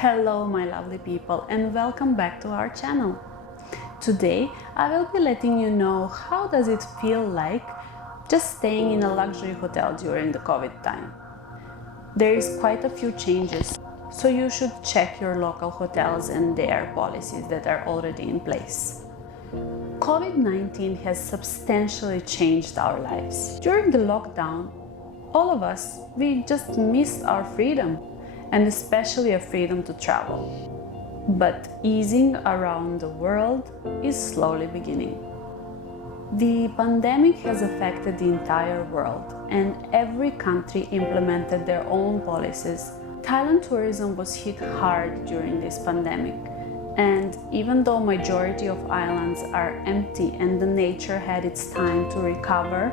Hello my lovely people and welcome back to our channel. Today I will be letting you know how does it feel like just staying in a luxury hotel during the COVID time. There is quite a few changes, so you should check your local hotels and their policies that are already in place. COVID-19 has substantially changed our lives. During the lockdown, all of us, we just missed our freedom, and especially a freedom to travel. But easing around the world is slowly beginning. The pandemic has affected the entire world, and every country implemented their own policies. Thailand tourism was hit hard during this pandemic, and even though majority of islands are empty and the nature had its time to recover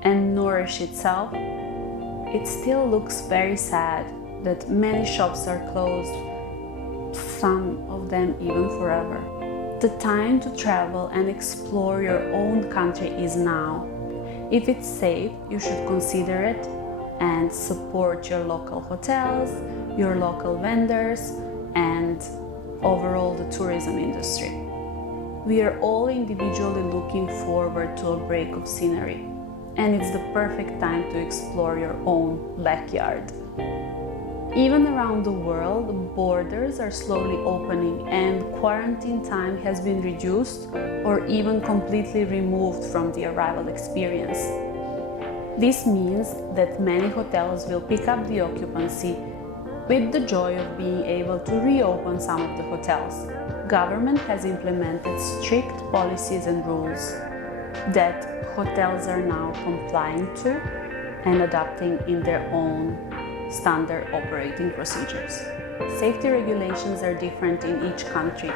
and nourish itself, it still looks very sad that many shops are closed, some of them even forever. The time to travel and explore your own country is now. If it's safe, you should consider it and support your local hotels, your local vendors, and overall the tourism industry. We are all individually looking forward to a break of scenery, and it's the perfect time to explore your own backyard. Even around the world, borders are slowly opening and quarantine time has been reduced or even completely removed from the arrival experience. This means that many hotels will pick up the occupancy with the joy of being able to reopen some of the hotels. Government has implemented strict policies and rules that hotels are now complying to and adopting in their own standard operating procedures. Safety regulations are different in each country.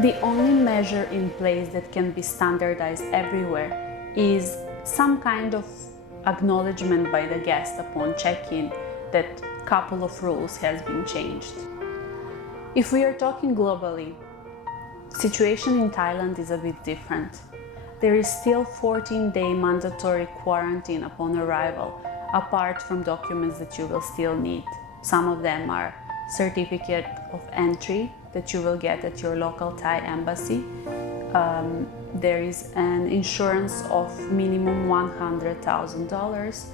The only measure in place that can be standardized everywhere is some kind of acknowledgement by the guest upon check-in that a couple of rules has been changed. If we are talking globally, situation in Thailand is a bit different. There is still 14-day mandatory quarantine upon arrival, apart from documents that you will still need. Some of them are certificate of entry that you will get at your local Thai embassy. There is an insurance of minimum $100,000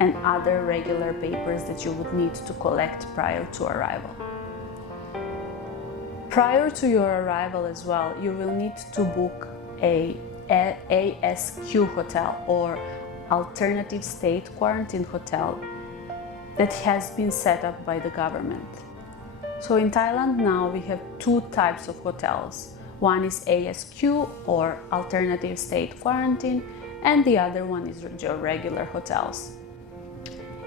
and other regular papers that you would need to collect prior to arrival. Prior to your arrival as well, you will need to book a ASQ hotel or alternative state quarantine hotel that has been set up by the government. So in Thailand now we have two types of hotels. One is ASQ or alternative state quarantine, and the other one is your regular hotels.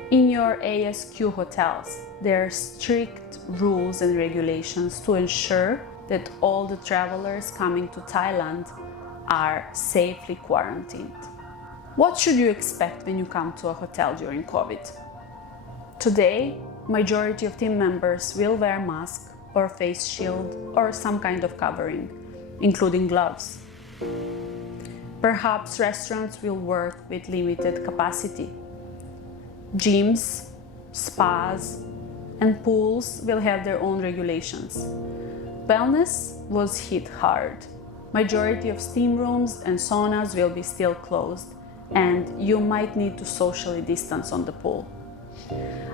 In your ASQ hotels, there are strict rules and regulations to ensure that all the travelers coming to Thailand are safely quarantined. What should you expect when you come to a hotel during COVID? Today, majority of team members will wear mask or face shield or some kind of covering, including gloves. Perhaps restaurants will work with limited capacity. Gyms, spas, and pools will have their own regulations. Wellness was hit hard. Majority of steam rooms and saunas will be still closed, and you might need to socially distance on the pool.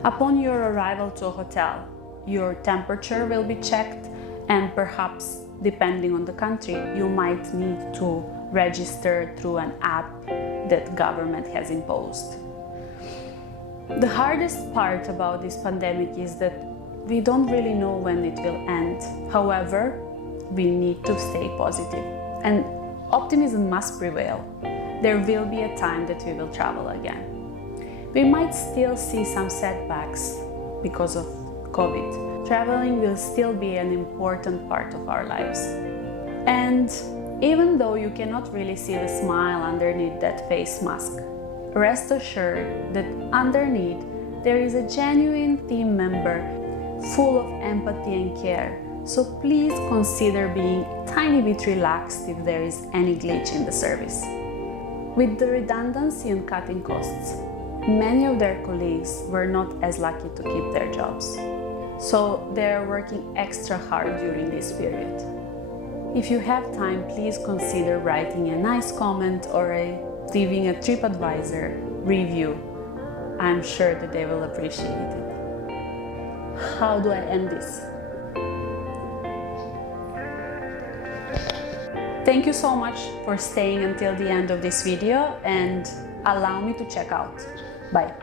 Upon your arrival to a hotel, your temperature will be checked, and perhaps, depending on the country, you might need to register through an app that government has imposed. The hardest part about this pandemic is that we don't really know when it will end. However, we need to stay positive, and optimism must prevail. There will be a time that we will travel again. We might still see some setbacks because of COVID. Traveling will still be an important part of our lives. And even though you cannot really see the smile underneath that face mask, rest assured that underneath there is a genuine team member full of empathy and care. So please consider being a tiny bit relaxed if there is any glitch in the service. With the redundancy and cutting costs, many of their colleagues were not as lucky to keep their jobs. so they're working extra hard during this period. If you have time, please consider writing a nice comment or leaving a TripAdvisor review. I'm sure that they will appreciate it. How do I end this? Thank you so much for staying until the end of this video and allow me to check out. Bye.